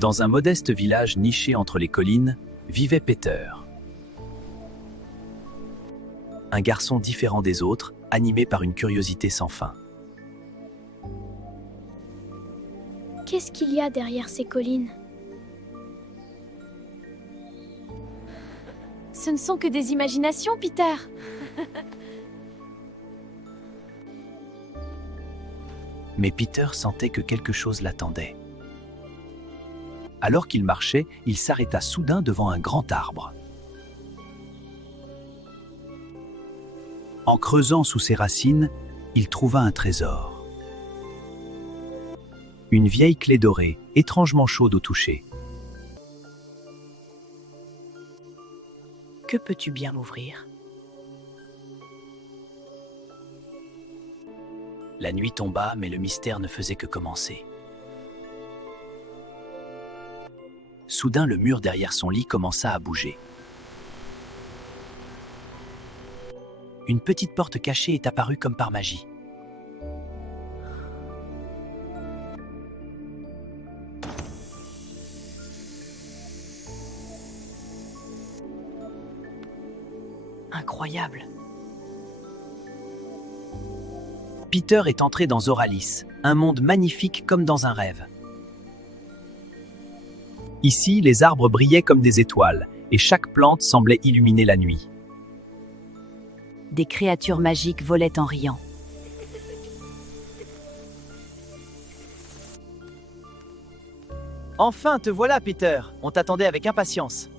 Dans un modeste village niché entre les collines, vivait Peter. Un garçon différent des autres, animé par une curiosité sans fin. Qu'est-ce qu'il y a derrière ces collines? Ce ne sont que des imaginations, Peter. Mais Peter sentait que quelque chose l'attendait. Alors qu'il marchait, il s'arrêta soudain devant un grand arbre. En creusant sous ses racines, il trouva un trésor. Une vieille clé dorée, étrangement chaude au toucher. Que peux-tu bien m'ouvrir? La nuit tomba, mais le mystère ne faisait que commencer. Soudain, le mur derrière son lit commença à bouger. Une petite porte cachée est apparue comme par magie. Incroyable! Peter est entré dans Zoralis, un monde magnifique comme dans un rêve. Ici, les arbres brillaient comme des étoiles, et chaque plante semblait illuminer la nuit. Des créatures magiques volaient en riant. Enfin, te voilà, Peter. On t'attendait avec impatience.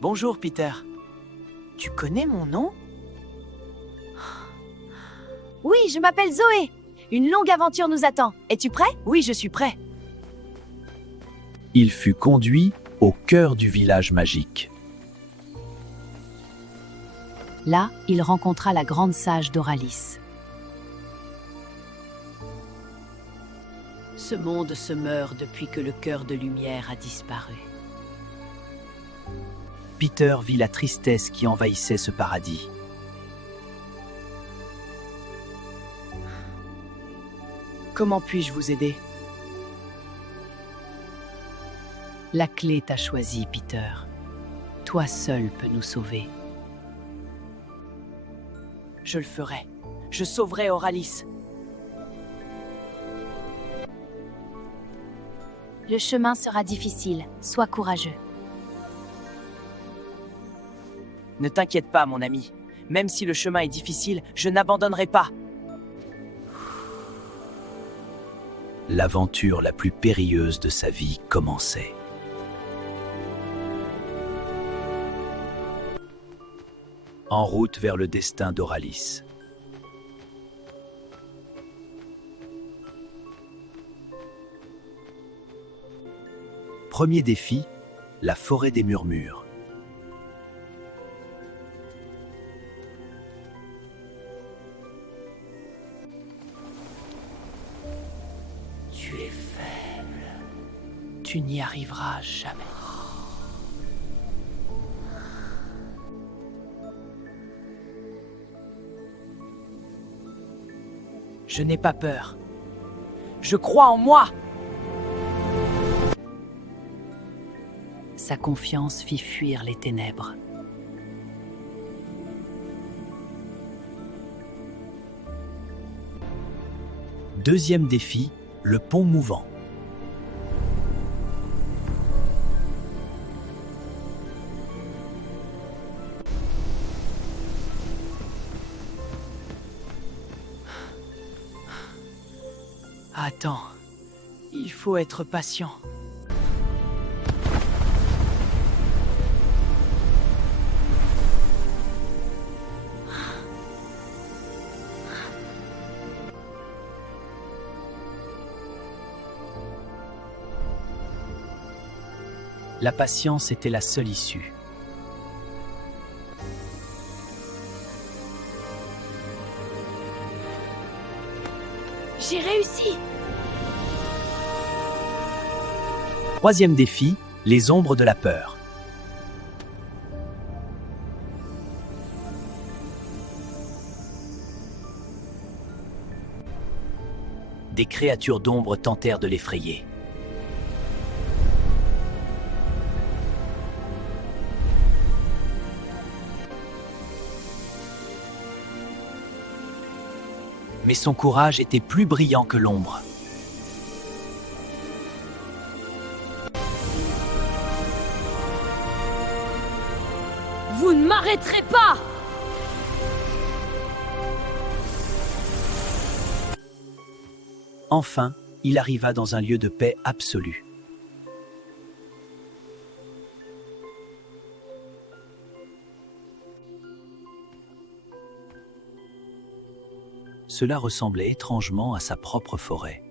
Bonjour, Peter. Tu connais mon nom? Oui, je m'appelle Zoé. Une longue aventure nous attend. Es-tu prêt? Oui, je suis prêt. Il fut conduit au cœur du village magique. Là, il rencontra la grande sage Doralis. Ce monde se meurt depuis que le cœur de lumière a disparu. Peter vit la tristesse qui envahissait ce paradis. Comment puis-je vous aider? La clé t'a choisi, Peter. Toi seul peux nous sauver. Je le ferai. Je sauverai Oralis. Le chemin sera difficile, sois courageux. Ne t'inquiète pas, mon ami. Même si le chemin est difficile, je n'abandonnerai pas. L'aventure la plus périlleuse de sa vie commençait. En route vers le destin d'Oralis. Premier défi, la forêt des murmures. Tu es faible. Tu n'y arriveras jamais. Je n'ai pas peur. Je crois en moi. Sa confiance fit fuir les ténèbres. Deuxième défi, le pont mouvant. Attends, il faut être patient. La patience était la seule issue. J'ai réussi! Troisième défi, les ombres de la peur. Des créatures d'ombre tentèrent de l'effrayer. mais son courage était plus brillant que l'ombre. Vous ne m'arrêterez pas! Enfin, il arriva dans un lieu de paix absolue. Cela ressemblait étrangement à sa propre forêt.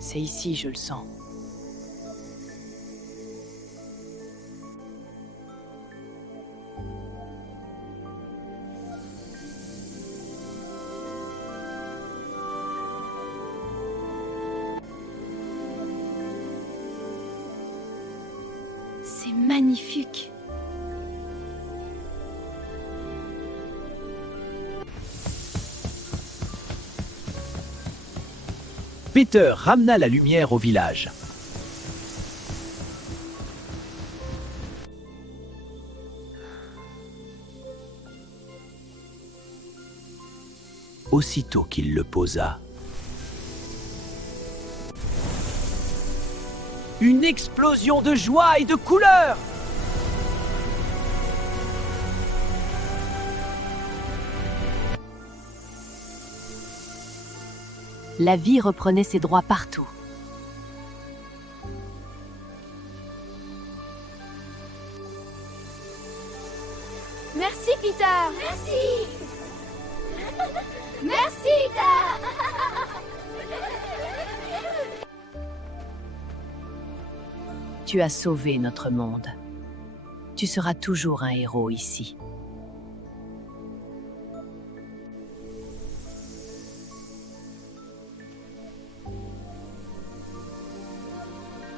C'est ici, je le sens. C'est magnifique. Peter ramena la lumière au village. Aussitôt qu'il le posa, une explosion de joie et de couleur! La vie reprenait ses droits partout. Merci, Peter. Merci. Merci, Peter. Tu as sauvé notre monde. Tu seras toujours un héros ici.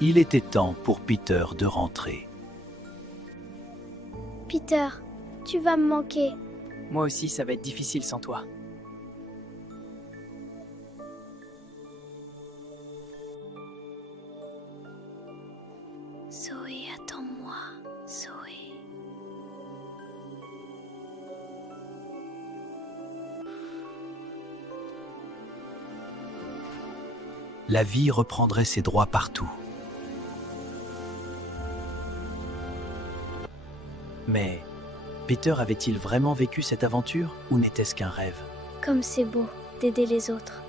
Il était temps pour Peter de rentrer. Peter, tu vas me manquer. Moi aussi, ça va être difficile sans toi. Zoé, attends-moi. Zoé. La vie reprendrait ses droits partout. Mais Peter avait-il vraiment vécu cette aventure ou n'était-ce qu'un rêve? Comme c'est beau d'aider les autres.